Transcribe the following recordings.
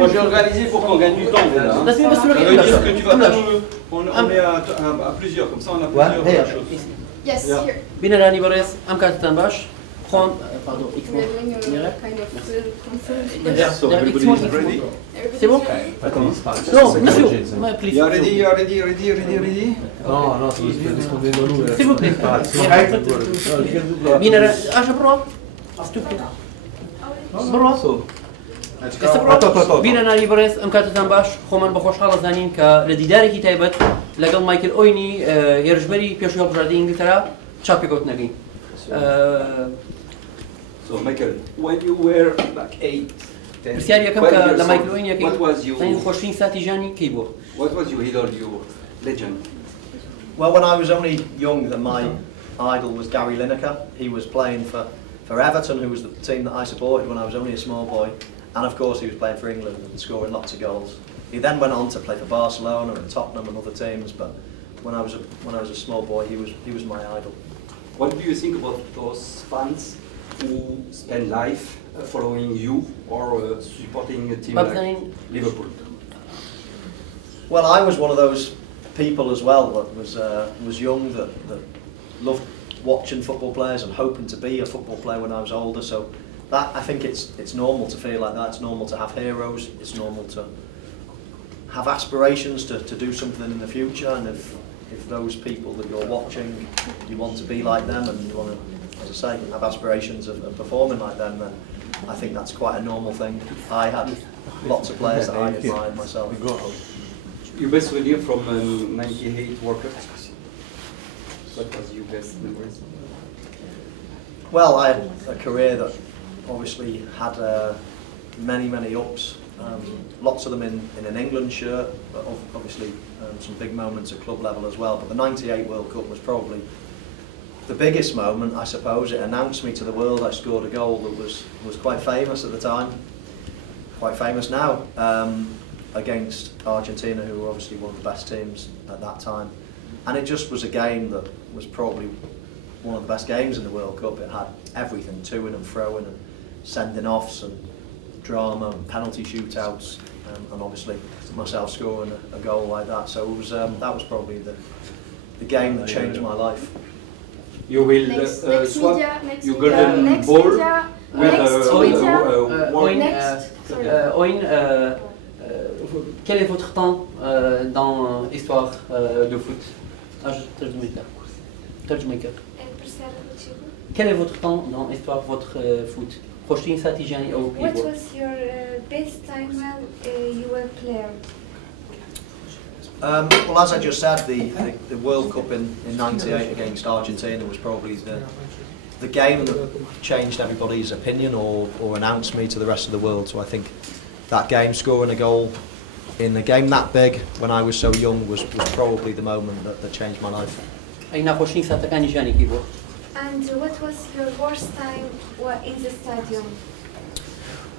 Moi j'ai organisé pour qu'on gagne du temps. Ça veut dire que tu vas on est à plusieurs, comme ça on a plusieurs choses. Yes, here. بين راني بريس أم كانت تنباش خون pardon We're doing a kind of conference. So everybody is ready? C'est bon? Non, monsieur, please. You are ready? You are ready? Ready? Ready? Ready? No, sto rispondendo lui. S'il vous plaît. بين برو. Stupid. برو. بینە ناری بەڕێز ئەم کاتتان باش خۆمان بە خۆشحاڵە زانین کە لە دیدارێکی تایبەت لەگەڵ مایکل ئۆینی هێرشبەری پێشووی هەڵبژاردنی ئینگلتەرا چاپێکەوت نەگەین. So Michael, when you were like 8, 10, پرسیاری یەکەم کە لە مایکل ئۆین یەکەی what was your خۆشترین ساتی ژیانی کەی بووە؟ What was your idol, your legend? Well, when I was only young, then my idol was Gary Lineker. He was playing for Everton, who was the team that I supported when I was only a small boy. And of course he was playing for England and scoring lots of goals. He then went on to play for Barcelona and Tottenham and other teams, but when I was a small boy he was my idol. What do you think about those fans who spend life following you or supporting a team like Liverpool? Well, I was one of those people as well that was young, that loved watching football players and hoping to be a football player when I was older. So that, I think it's normal to feel like that. It's normal to have heroes. It's normal to have aspirations to do something in the future. And if those people that you're watching, you want to be like them, and you want to, as I say, have aspirations of performing like them, then I think that's quite a normal thing. I had lots of players that I admired myself. Your best video from '98 World Cup. What was your best memories? Well, I had a career that obviously had many ups, lots of them in an England shirt, but obviously some big moments at club level as well. But the '98 World Cup was probably the biggest moment, I suppose. It announced me to the world. I scored a goal that was quite famous at the time, quite famous now, against Argentina, who were obviously one of the best teams at that time. And it just was a game that was probably one of the best games in the World Cup. It had everything, to-ing and throwing and sending offs and drama and penalty shootouts, and obviously myself scoring a goal like that. So it was that was probably the game that changed my life. You will swap your golden ball with Owen, quel est votre temps dans l'histoire de foot? Quel est votre temps dans l'histoire de votre foot? What was your best time while you were a player? Well, as I just said, the World Cup in '98 against Argentina was probably the game that changed everybody's opinion or announced me to the rest of the world. So I think that game, scoring a goal in a game that big when I was so young, was probably the moment that changed my life. And what was your worst time in the stadium?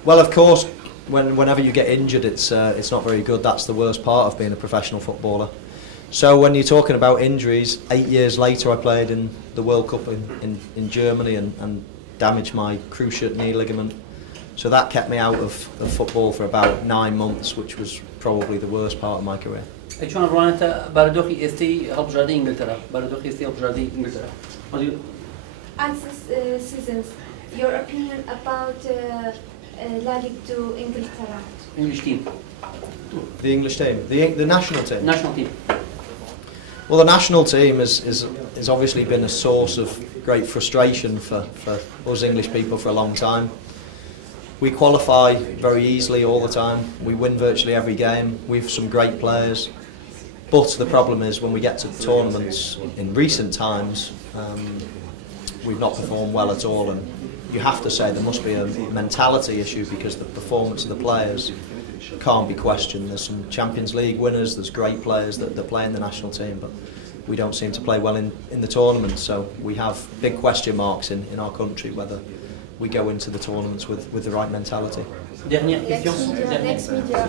Well, of course, whenever you get injured, it's not very good. That's the worst part of being a professional footballer. So when you're talking about injuries, 8 years later I played in the World Cup in Germany and damaged my cruciate knee ligament. So that kept me out of football for about 9 months, which was probably the worst part of my career. And seasons, your opinion about La Ligue 2 Inglaterra? English team. The English team? The national team? National team. Well, the national team has obviously been a source of great frustration for us English people for a long time. We qualify very easily all the time. We win virtually every game. We've some great players. But the problem is when we get to tournaments in recent times, we've not performed well at all. And you have to say there must be a mentality issue, because the performance of the players can't be questioned. There's some Champions League winners, there's great players that play in the national team, but we don't seem to play well in the tournaments. So we have big question marks in our country whether we go into the tournaments with the right mentality. Dernière question. Next media.